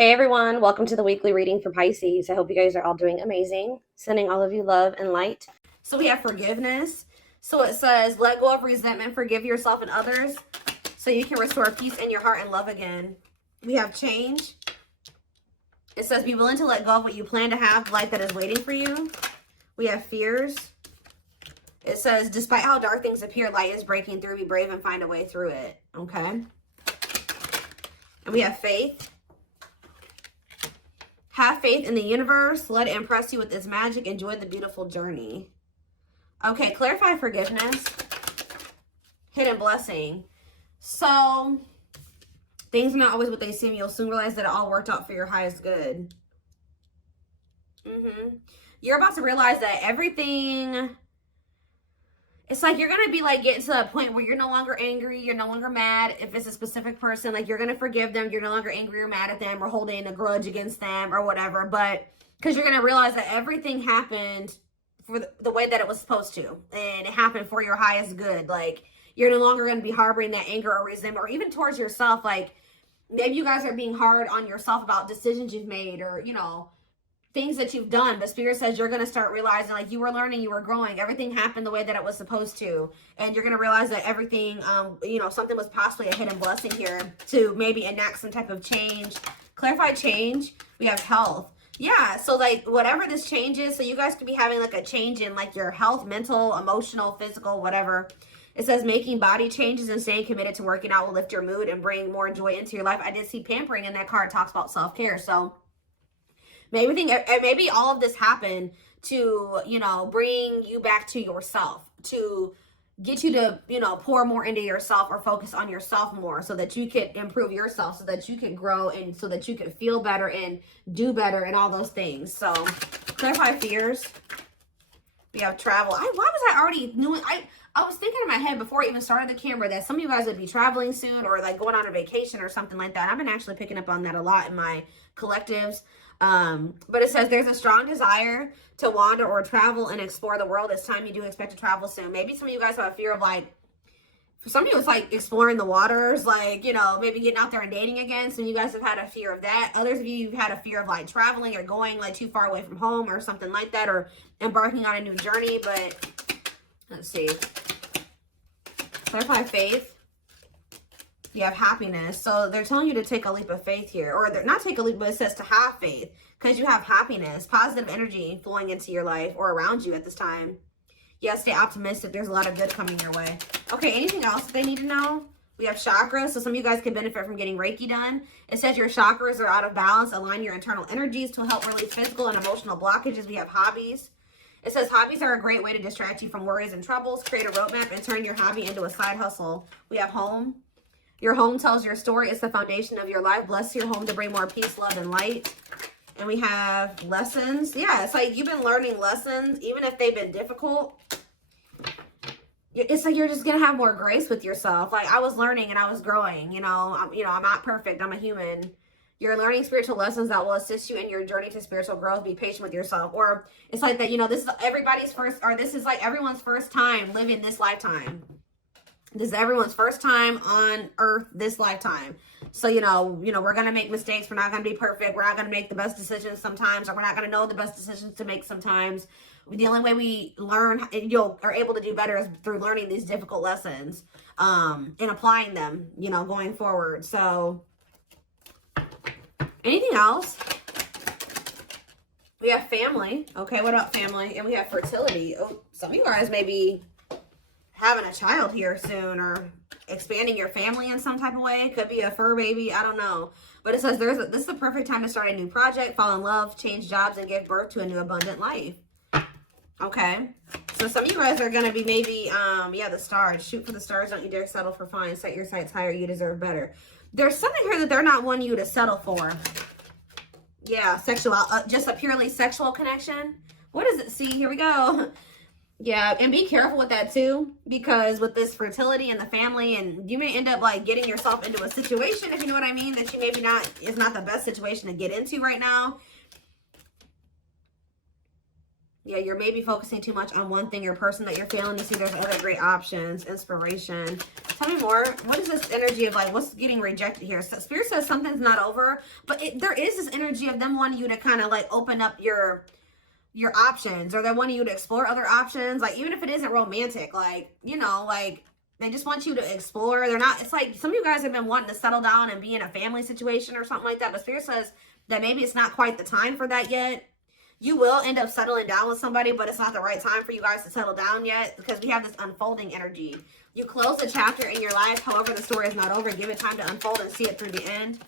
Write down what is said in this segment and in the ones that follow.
Hey everyone, welcome to the weekly reading for Pisces. I hope you guys are all doing amazing. Sending all of you love and light. So we have forgiveness. So it says, let go of resentment, forgive yourself and others so you can restore peace in your heart and love again. We have change. It says, be willing to let go of what you plan to have, life that is waiting for you. We have fears. It says, despite how dark things appear, light is breaking through. Be brave and find a way through it. Okay. And we have faith. Have faith in the universe. Let it impress you with its magic. Enjoy the beautiful journey. Okay, clarify forgiveness. Hidden blessing. So, things are not always what they seem. You'll soon realize that it all worked out for your highest good. You're about to realize that everything... It's like you're going to be like getting to a point where you're no longer angry. You're no longer mad. If it's a specific person, like you're going to forgive them. You're no longer angry or mad at them or holding a grudge against them or whatever. But because you're going to realize that everything happened for the way that it was supposed to. And it happened for your highest good. Like you're no longer going to be harboring that anger or resentment or even towards yourself. Like maybe you guys are being hard on yourself about decisions you've made or, you know, things that you've done, but Spirit says you're going to start realizing like you were learning, you were growing, everything happened the way that it was supposed to, and you're going to realize that everything you know, something was possibly a hidden blessing here to maybe enact some type of change. Clarify change. We have health. Yeah, so like whatever this change is, so you guys could be having like a change in like your health, mental, emotional, physical, whatever. It says making body changes and staying committed to working out will lift your mood and bring more joy into your life. I did see pampering in that card. It talks about self-care. So maybe all of this happened to, you know, bring you back to yourself, to get you to, you know, pour more into yourself or focus on yourself more so that you can improve yourself, so that you can grow and so that you can feel better and do better and all those things. So clarify fears. We have travel. Why was I already doing? I was thinking in my head before I even started the camera that some of you guys would be traveling soon or like going on a vacation or something like that. I've been actually picking up on that a lot in my collectives. But it says there's a strong desire to wander or travel and explore the world. It's time you do expect to travel soon. Maybe some of you guys have a fear of like, for some of you it's like exploring the waters, like, you know, maybe getting out there and dating again. Some of you guys have had a fear of that. Others of you have had a fear of like traveling or going like too far away from home or something like that, or embarking on a new journey. But let's see. Clarify faith. You have happiness. So they're telling you to take a leap of faith here, or they're not take a leap, but it says to have faith because you have happiness, positive energy flowing into your life or around you at this time. Yeah, stay optimistic. There's a lot of good coming your way. Okay, anything else that they need to know? We have chakras. So some of you guys can benefit from getting Reiki done. It says your chakras are out of balance. Align your internal energies to help release physical and emotional blockages. We have hobbies. It says hobbies are a great way to distract you from worries and troubles. Create a roadmap and turn your hobby into a side hustle. We have home. Your home tells your story. It's the foundation of your life. Bless your home to bring more peace, love, and light. And we have lessons. Yeah, it's like you've been learning lessons, even if they've been difficult. It's like you're just going to have more grace with yourself. Like I was learning and I was growing. You know, I'm not perfect. I'm a human. You're learning spiritual lessons that will assist you in your journey to spiritual growth. Be patient with yourself. Or it's like that, you know, this is everybody's first, or this is like everyone's first time living this lifetime. This is everyone's first time on earth this lifetime. So, you know, we're going to make mistakes. We're not going to be perfect. We're not going to make the best decisions sometimes, or we're not going to know the best decisions to make sometimes. The only way we learn and are able to do better is through learning these difficult lessons and applying them, you know, going forward. So anything else? We have family. Okay, what about family? And we have fertility. Oh, some of you guys may be having a child here soon or expanding your family in some type of way. It could be a fur baby. I don't know. But it says this is the perfect time to start a new project, fall in love, change jobs, and give birth to a new abundant life. Okay. So some of you guys are going to be maybe, yeah, the stars. Shoot for the stars. Don't you dare settle for fine. Set your sights higher. You deserve better. There's something here that they're not wanting you to settle for. Yeah, sexual, just a purely sexual connection. What does it see? Here we go. Yeah, and be careful with that too, because with this fertility and the family, and you may end up like getting yourself into a situation, if you know what I mean, that you maybe is not the best situation to get into right now. Yeah, you're maybe focusing too much on one thing or person that you're failing to see there's other great options. Inspiration. Tell me more. What is this energy of like, what's getting rejected here? So Spirit says something's not over, but there is this energy of them wanting you to kind of like open up your options, or they're wanting you to explore other options. Like, even if it isn't romantic, like, you know, like, they just want you to explore. They're not, it's like some of you guys have been wanting to settle down and be in a family situation or something like that, but Spirit says that maybe it's not quite the time for that yet. You will end up settling down with somebody, but it's not the right time for you guys to settle down yet, because we have this unfolding energy. You close a chapter in your life. However, the story is not over. Give it time to unfold and see it through the end.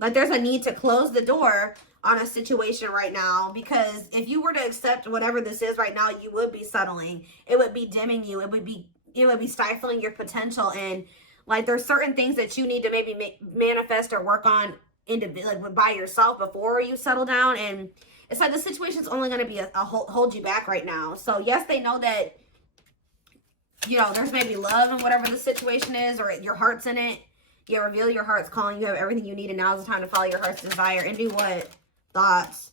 Like, there's a need to close the door on a situation right now, because if you were to accept whatever this is right now, you would be settling. It would be dimming you. It would be stifling your potential. And like, there's certain things that you need to maybe manifest or work on like by yourself before you settle down. And it's like the situation's only going to be a hold you back right now. So yes, they know that, you know, there's maybe love in whatever the situation is, or your heart's in it. Yeah, reveal your heart's calling. You have everything you need, and now is the time to follow your heart's desire. And do what? Thoughts.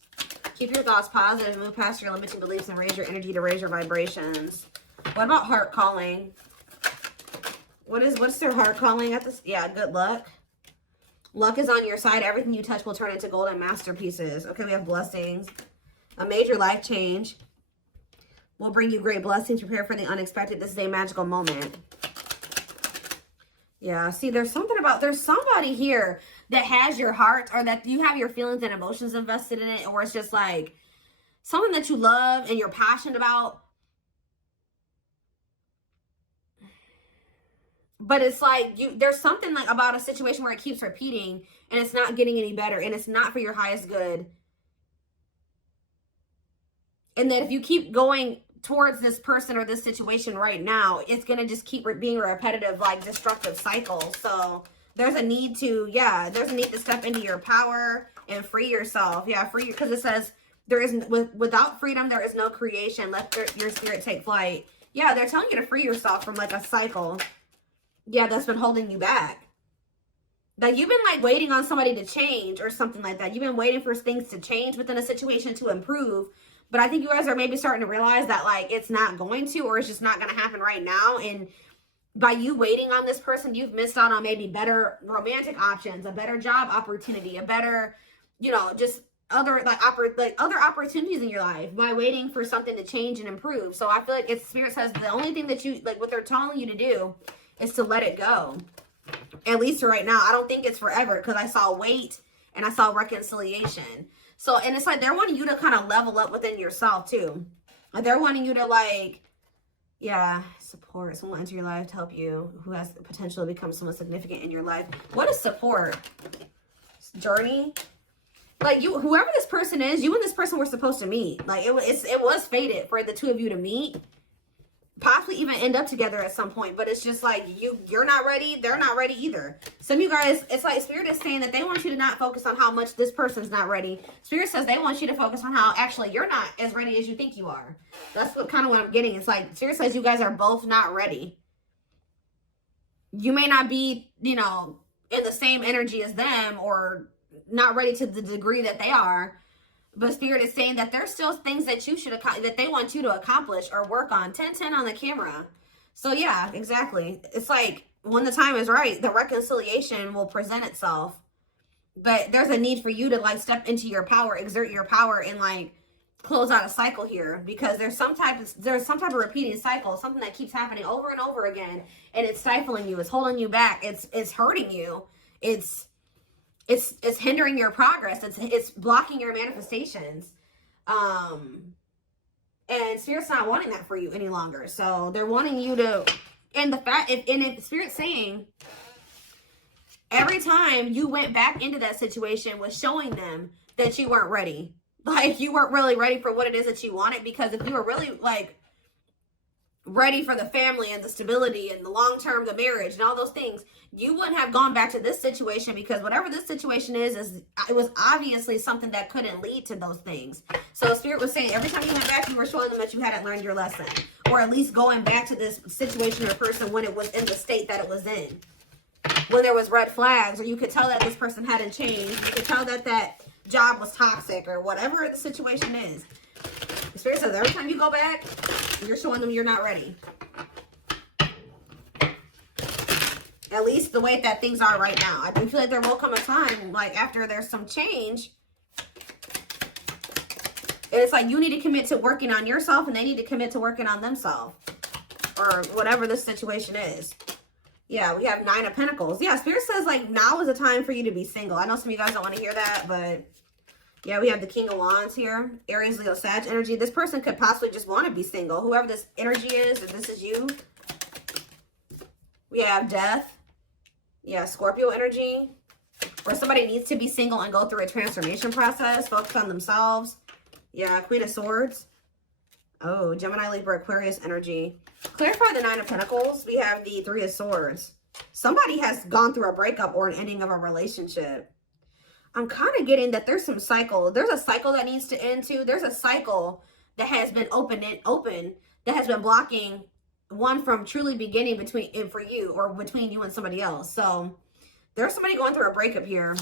Keep your thoughts positive, move past your limiting beliefs, and raise your energy to raise your vibrations. What about heart calling? What's their heart calling at this? Yeah, good luck. Luck is on your side. Everything you touch will turn into golden masterpieces. Okay, we have blessings. A major life change will bring you great blessings. Prepare for the unexpected. This is a magical moment. Yeah, see, there's somebody here that has your heart, or that you have your feelings and emotions invested in it, or it's just like something that you love and you're passionate about. But it's like there's something like about a situation where it keeps repeating and it's not getting any better, and it's not for your highest good. And that if you keep going towards this person or this situation right now, it's going to just keep being a repetitive, like, destructive cycle. So there's a need to, step into your power and free yourself. Yeah, free, because it says without freedom, there is no creation. Let your spirit take flight. Yeah, they're telling you to free yourself from like a cycle. Yeah, that's been holding you back. Like, you've been like waiting on somebody to change or something like that. You've been waiting for things to change within a situation to improve. But I think you guys are maybe starting to realize that like it's not going to, or it's just not going to happen right now. And by you waiting on this person, you've missed out on maybe better romantic options, a better job opportunity, a better, you know, just other other opportunities in your life by waiting for something to change and improve. So I feel like it's Spirit says the only thing that you like, what they're telling you to do is to let it go. At least right now. I don't think it's forever, because I saw wait and I saw reconciliation. So, and it's like they're wanting you to kind of level up within yourself too. Like, they're wanting you to like, yeah, support someone into your life to help you who has the potential to become someone significant in your life. What is support? Journey? Like, whoever this person is, you and this person were supposed to meet. Like, it was fated for the two of you to meet. Possibly even end up together at some point, but it's just like you're not ready, they're not ready either. Some of you guys, it's like Spirit is saying that they want you to not focus on how much this person's not ready. Spirit says they want you to focus on how actually you're not as ready as you think you are. That's what I'm getting. It's like Spirit says you guys are both not ready. You may not be, you know, in the same energy as them, or not ready to the degree that they are. But Spirit is saying that there's still things that you should that they want you to accomplish or work on. 10-10 on the camera. So yeah, exactly. It's like when the time is right, the reconciliation will present itself. But there's a need for you to like step into your power, exert your power, and like close out a cycle here, because there's some type of repeating cycle, something that keeps happening over and over again, and it's stifling you, it's holding you back, it's hurting you, it's hindering your progress. It's blocking your manifestations. And Spirit's not wanting that for you any longer. So they're wanting you to, and if Spirit's saying every time you went back into that situation was showing them that you weren't ready. Like, you weren't really ready for what it is that you wanted, because if you were really like ready for the family and the stability and the long-term, the marriage and all those things, you wouldn't have gone back to this situation, because whatever this situation is it was obviously something that couldn't lead to those things. So Spirit was saying every time you went back, you were showing them that you hadn't learned your lesson, or at least going back to this situation or person when it was in the state that it was in, when there was red flags, or you could tell that this person hadn't changed, you could tell that that job was toxic, or whatever the situation is. Spirit says every time you go back, you're showing them you're not ready. At least the way that things are right now. I do feel like there will come a time, like after there's some change, and it's like you need to commit to working on yourself and they need to commit to working on themselves. Or whatever this situation is. Yeah, we have 9 of Pentacles. Yeah, Spirit says like now is the time for you to be single. I know some of you guys don't want to hear that, but yeah, we have the King of Wands here. Aries, Leo, Sag energy. This person could possibly just want to be single. Whoever this energy is, if this is you. We have Death. Yeah, Scorpio energy. Or somebody needs to be single and go through a transformation process. Focus on themselves. Yeah, Queen of Swords. Oh, Gemini, Libra, Aquarius energy. Clarify the 9 of Pentacles. We have the 3 of Swords. Somebody has gone through a breakup or an ending of a relationship. I'm kind of getting that there's some cycle. There's a cycle that needs to end too. There's a cycle that has been open that has been blocking one from truly beginning for you or between you and somebody else. So there's somebody going through a breakup here.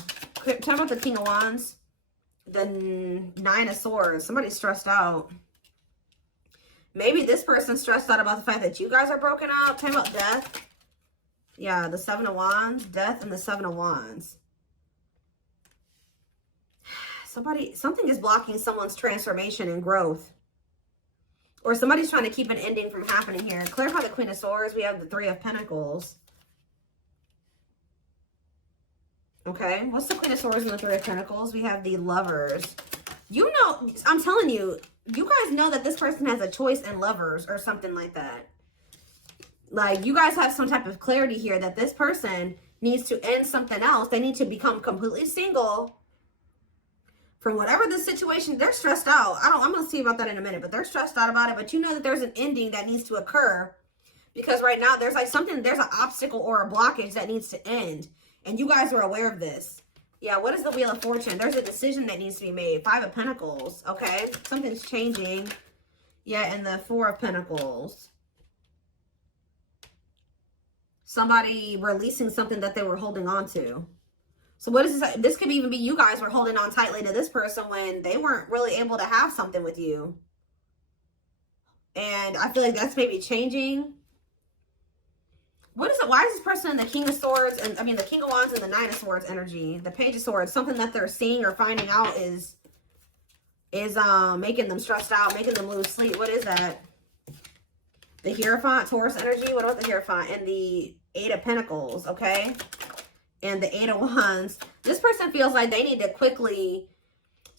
Talk about the King of Wands, the 9 of Swords. Somebody's stressed out. Maybe this person's stressed out about the fact that you guys are broken up. Talk about Death. Yeah, the 7 of Wands, Death, and the 7 of Wands. Something is blocking someone's transformation and growth. Or somebody's trying to keep an ending from happening here. Clarify the Queen of Swords. We have the 3 of Pentacles. Okay, what's the Queen of Swords and the 3 of Pentacles? We have the Lovers. You know, I'm telling you, you guys know that this person has a choice in Lovers or something like that. Like, you guys have some type of clarity here that this person needs to end something else. They need to become completely single from whatever the situation. They're stressed out. I'm going to see about that in a minute, but they're stressed out about it. But you know that there's an ending that needs to occur because right now there's like there's an obstacle or a blockage that needs to end. And you guys are aware of this. Yeah, what is the Wheel of Fortune? There's a decision that needs to be made. 5 of Pentacles, okay? Something's changing. Yeah, and the 4 of Pentacles. Somebody releasing something that they were holding on to. So what is this? This could even be you guys were holding on tightly to this person when they weren't really able to have something with you. And I feel like that's maybe changing. What is it? Why is this person in the King of Swords and the King of Wands and the 9 of Swords energy? The Page of Swords, something that they're seeing or finding out is making them stressed out, making them lose sleep. What is that? The Hierophant, Taurus energy. What about the Hierophant? And the 8 of Pentacles, okay? And the 8 of Wands. This person feels like they need to quickly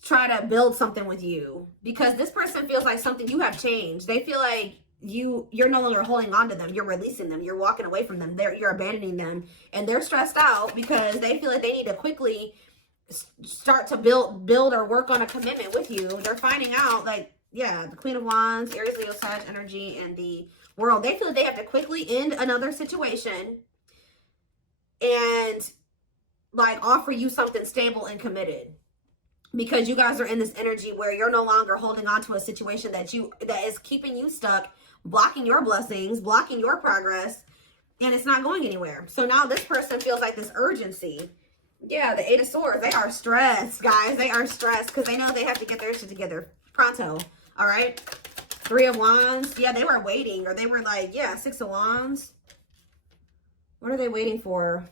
try to build something with you because this person feels like you have changed. They feel like you're no longer holding on to them. You're releasing them. You're walking away from them. You're abandoning them. And they're stressed out because they feel like they need to quickly start to build or work on a commitment with you. They're finding out, like, yeah, the Queen of Wands, Aries, Leo, Sag energy, and the World. They feel like they have to quickly end another situation and like offer you something stable and committed. Because you guys are in this energy where you're no longer holding on to a situation that is keeping you stuck, blocking your blessings, blocking your progress, and it's not going anywhere. So now this person feels like this urgency. Yeah, the 8 of Swords. They are stressed, guys. They are stressed because they know they have to get their shit together pronto. All right. 3 of Wands. Yeah, they were waiting, or they were like, yeah, 6 of Wands. What are they waiting for?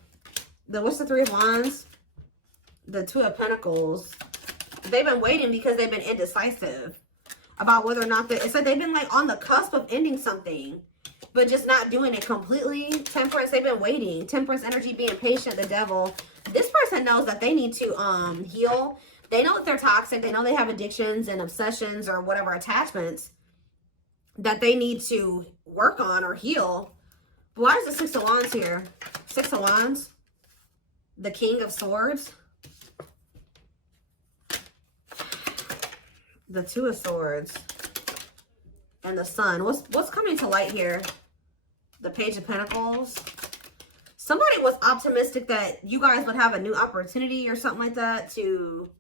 What's the 3 of Wands? The 2 of Pentacles. They've been waiting because they've been indecisive about whether or not it's like they've been like on the cusp of ending something, but just not doing it completely. Temperance, they've been waiting. Temperance energy, being patient, the Devil. This person knows that they need to heal. They know that they're toxic. They know they have addictions and obsessions or whatever attachments that they need to work on or heal. But why is the 6 of Wands here? 6 of Wands. The King of Swords. The 2 of Swords. And the Sun. What's coming to light here? The Page of Pentacles. Somebody was optimistic that you guys would have a new opportunity or something like that to...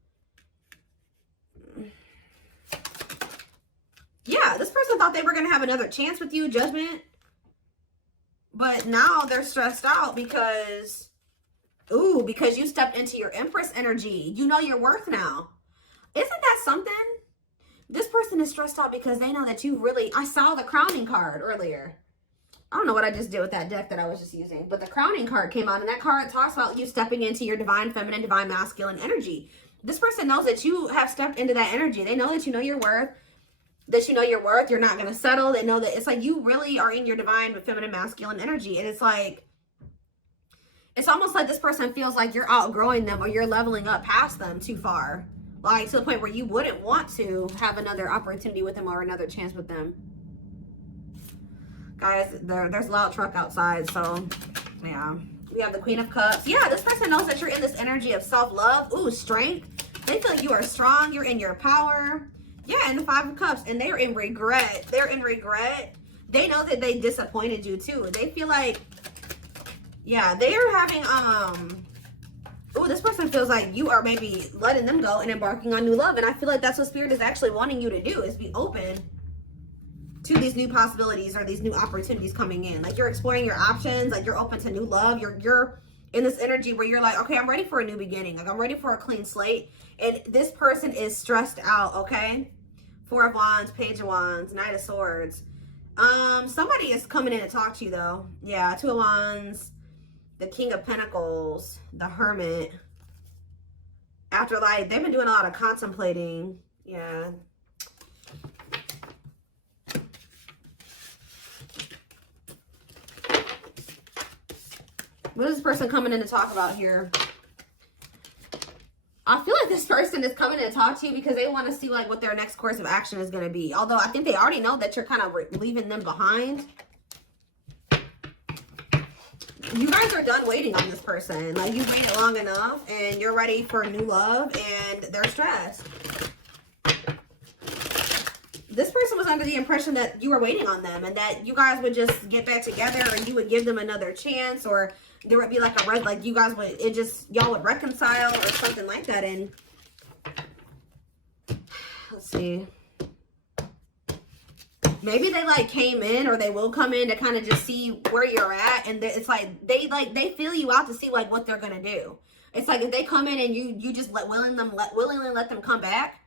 Yeah, this person thought they were going to have another chance with you, Judgment. But now they're stressed out because... Ooh, because you stepped into your Empress energy. You know your worth now. Isn't that something? This person is stressed out because they know that you really, I saw the crowning card earlier. I don't know what I just did with that deck that I was just using, but the crowning card came out, and that card talks about you stepping into your divine feminine, divine masculine energy. This person knows that you have stepped into that energy. They know that you know your worth, you're not going to settle. They know that it's like you really are in your divine feminine, masculine energy. And it's like, it's almost like this person feels like you're outgrowing them or you're leveling up past them too far. Like to the point where you wouldn't want to have another opportunity with them or another chance with them. Guys, there's a loud truck outside, so yeah. We have the Queen of Cups. Yeah, this person knows that you're in this energy of self-love. Ooh, strength. They feel like you are strong. You're in your power. Yeah, and the Five of Cups. And they're in regret. They're in regret. They know that they disappointed you too. They feel like, yeah, they are having, ooh, this person feels like you are maybe letting them go and embarking on new love. And I feel like that's what Spirit is actually wanting you to do, is be open to these new possibilities or these new opportunities coming in. Like you're exploring your options, like you're open to new love. You're in this energy where you're like, okay, I'm ready for a new beginning. Like I'm ready for a clean slate. And this person is stressed out, okay? Four of Wands, Page of Wands, Knight of Swords. Somebody is coming in to talk to you though. Yeah, Two of Wands, the King of Pentacles, the Hermit. After like, they've been doing a lot of contemplating. Yeah. What is this person coming in to talk about here? I feel like this person is coming in to talk to you because they want to see like what their next course of action is going to be. Although I think they already know that you're kind of leaving them behind. You guys are done waiting on this person. Like you waited long enough and you're ready for new love and they're stressed. This person was under the impression that you were waiting on them and that you guys would just get back together or you would give them another chance, or there would be like a like you guys would, y'all would reconcile or something like that. And let's see, maybe they like came in, or they will come in to kind of just see where you're at. And it's like they feel you out to see like what they're gonna do. It's like if they come in and you just willingly let them come back.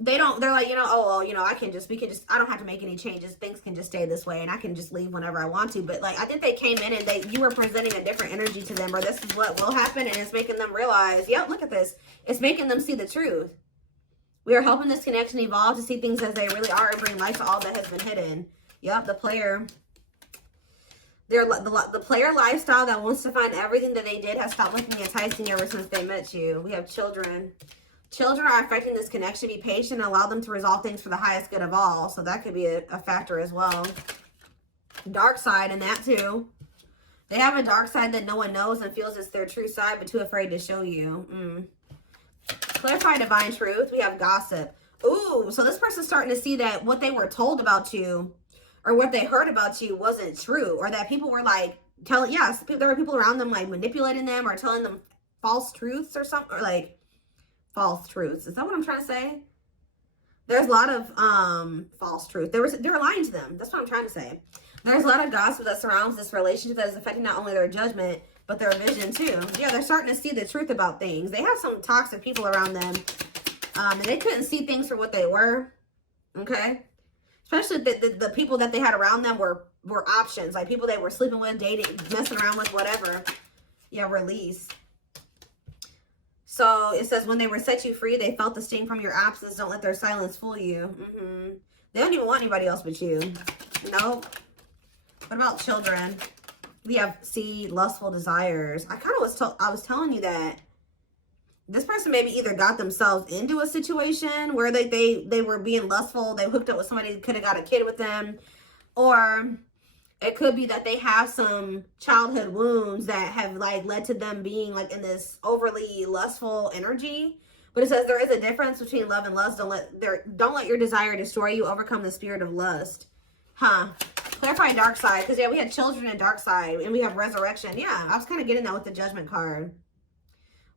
They're like, you know, oh, well, you know, I don't have to make any changes. Things can just stay this way and I can just leave whenever I want to. But like, I think they came in and you were presenting a different energy to them, or this is what will happen. And it's making them realize, yep, look at this. It's making them see the truth. We are helping this connection evolve to see things as they really are and bring light to all that has been hidden. Yep, the player. The player lifestyle that wants to find everything that they did has stopped looking enticing ever since they met you. We have children. Children are affecting this connection. Be patient and allow them to resolve things for the highest good of all. So that could be a factor as well. Dark side in that too. They have a dark side that no one knows and feels it's their true side, but too afraid to show you. Clarify divine truth. We have gossip. Ooh, so this person's starting to see that what they were told about you or what they heard about you wasn't true, or that people were like there were people around them like manipulating them or telling them false truths or something, or like false truths. Is that what I'm trying to say? There's a lot of false truth. They were lying to them. That's what I'm trying to say. There's a lot of gossip that surrounds this relationship that is affecting not only their judgment, but their vision too. Yeah, they're starting to see the truth about things. They have some toxic people around them. And they couldn't see things for what they were. Okay? Especially the people that they had around them were options. Like people they were sleeping with, dating, messing around with, whatever. Yeah, release. So it says, when they were set you free, they felt the sting from your absence. Don't let their silence fool you. They don't even want anybody else but you. Nope. What about children? We have lustful desires. I was telling you that this person maybe either got themselves into a situation where they were being lustful. They hooked up with somebody who could have got a kid with them. Or it could be that they have some childhood wounds that have like led to them being like in this overly lustful energy. But it says there is a difference between love and lust. Don't let your desire destroy you. Overcome the spirit of lust. Clarify dark side. Because yeah, we had children and dark side, and we have resurrection. Yeah, I was kind of getting that with the judgment card.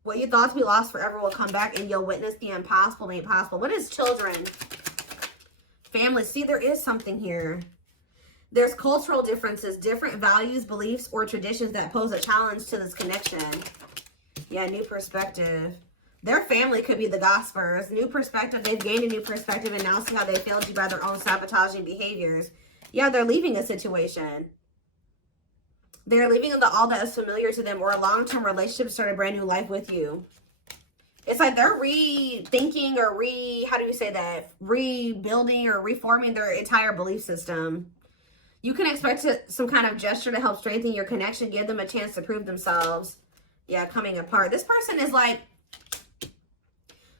What you thought to be lost forever will come back, and you'll witness the impossible made possible. What is children? Family. See, there is something here. There's cultural differences, different values, beliefs, or traditions that pose a challenge to this connection. Yeah, new perspective. Their family could be the gossipers. New perspective. They've gained a new perspective and now see how they failed you by their own sabotaging behaviors. Yeah, they're leaving a situation. They're leaving all that is familiar to them, or a long-term relationship to start a brand new life with you. It's like they're rethinking or how do you say that? Rebuilding or reforming their entire belief system. You can expect some kind of gesture to help strengthen your connection, give them a chance to prove themselves. Yeah, coming apart. This person is like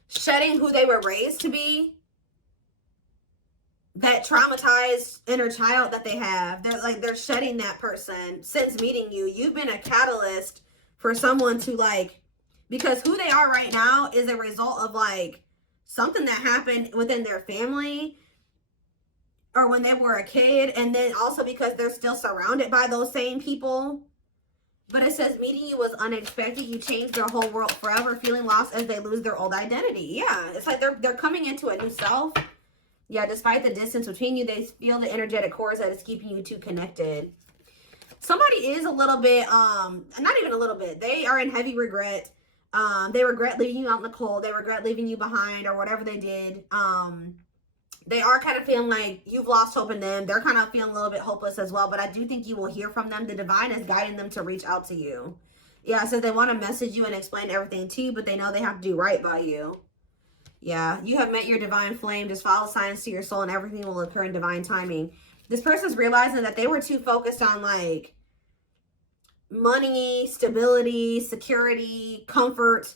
shedding who they were raised to be. That traumatized inner child that they have. They're shedding that person since meeting you. You've been a catalyst for someone to like, because who they are right now is a result of like something that happened within their family or when they were a kid. And then also because they're still surrounded by those same people. But it says meeting you was unexpected. You changed their whole world forever, feeling lost as they lose their old identity. Yeah, it's like they're coming into a new self. Yeah, despite the distance between you, they feel the energetic cords that is keeping you two connected. Somebody is a little bit, not even a little bit. They are in heavy regret. They regret leaving you out in the cold. They regret leaving you behind or whatever they did. They are kind of feeling like you've lost hope in them. They're kind of feeling a little bit hopeless as well. But I do think you will hear from them. The divine is guiding them to reach out to you. Yeah, so they want to message you and explain everything to you, but they know they have to do right by you. Yeah, you have met your divine flame. Just follow signs to your soul and everything will occur in divine timing. This person's realizing that they were too focused on like money, stability, security, comfort,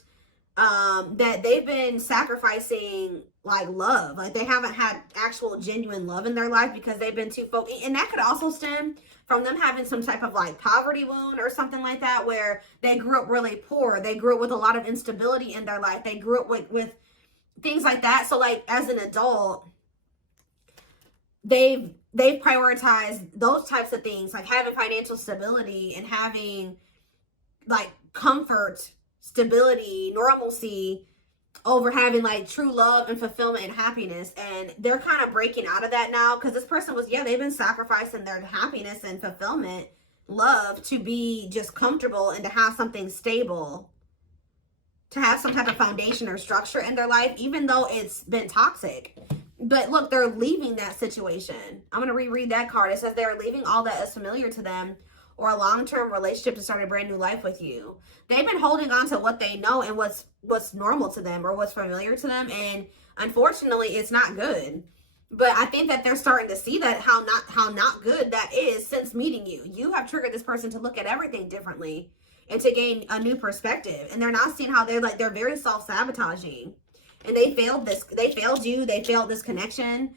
that they've been sacrificing like love. Like they haven't had actual genuine love in their life because they've been too focused. And that could also stem from them having some type of like poverty wound or something like that, where they grew up really poor. They grew up with a lot of instability in their life. They grew up with things like that. So like as an adult, they've prioritized those types of things, like having financial stability and having like comfort, stability, normalcy over having like true love and fulfillment and happiness. And they're kind of breaking out of that now because this person was, yeah, they've been sacrificing their happiness and fulfillment, love, to be just comfortable and to have something stable, to have some type of foundation or structure in their life, even though it's been toxic. But look, they're leaving that situation. I'm going to reread that card. It says they're leaving all that is familiar to them or a long-term relationship to start a brand new life with you. They've been holding on to what they know and what's normal to them or what's familiar to them. And unfortunately, it's not good. But I think that they're starting to see that how not good that is since meeting you. You have triggered this person to look at everything differently and to gain a new perspective. And they're not seeing how they're very self-sabotaging. And they failed you. They failed this connection.